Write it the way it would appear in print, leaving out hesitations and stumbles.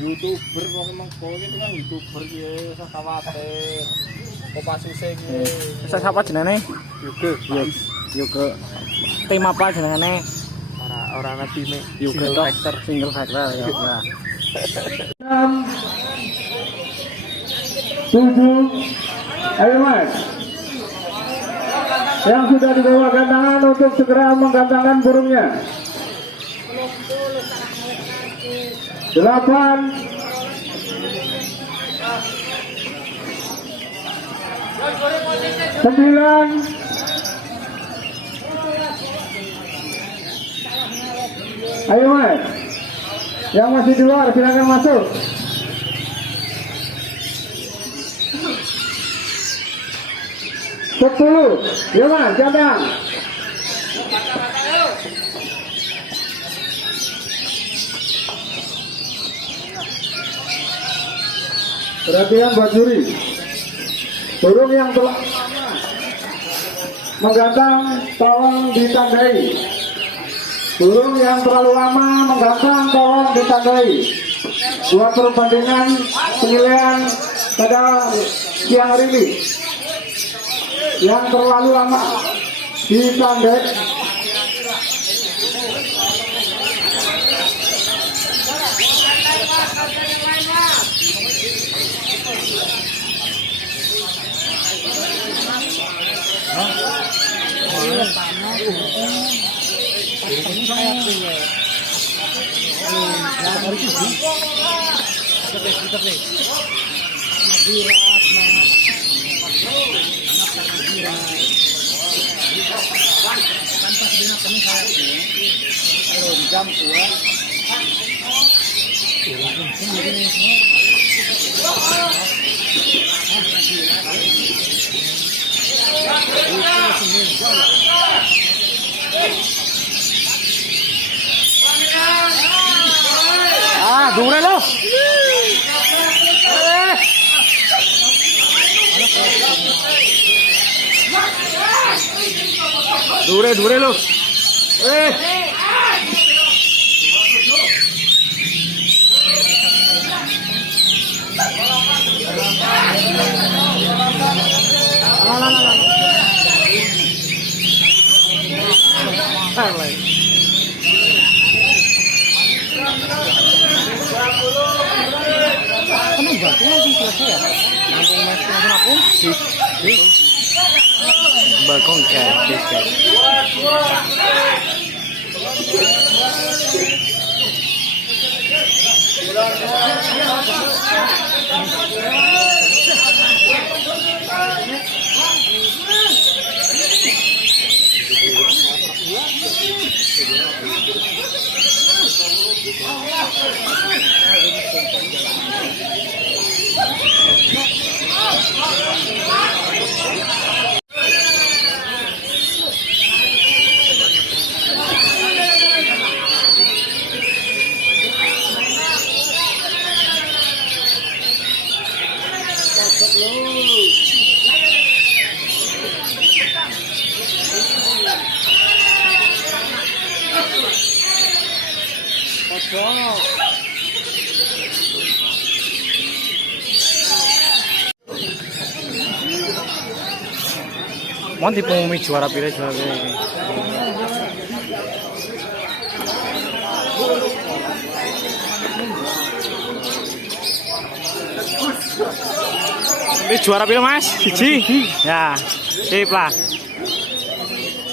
YouTuber kok emang kowe iki kan YouTuber ya, usah khawatir. Kopas sing Siapa jenenge? Yoga. Yoga. Tim apa jenenge? Ora nabi mek Yoga factor, single factor ya. Nah. 7. Ayo Mas. Yang sudah dibawa gantangan untuk segera menggantangkan burungnya. 8. 9. Ayo Mas. Yang masih di luar silakan masuk. 10. Ya Mas, jadang. Perhatian buat juri. Burung yang telah menggantang tolong ditandai. Burung yang terlalu lama menggantang tolong ditandai. Buat perbandingan penilaian pada siang hari ini. Yang terlalu lama ditandai. Dure lo. Dure lo. Balkon kayak mau dipengumi juara pilih juara pilih. Ini juara pilih Mas, siji. Ya, sip lah.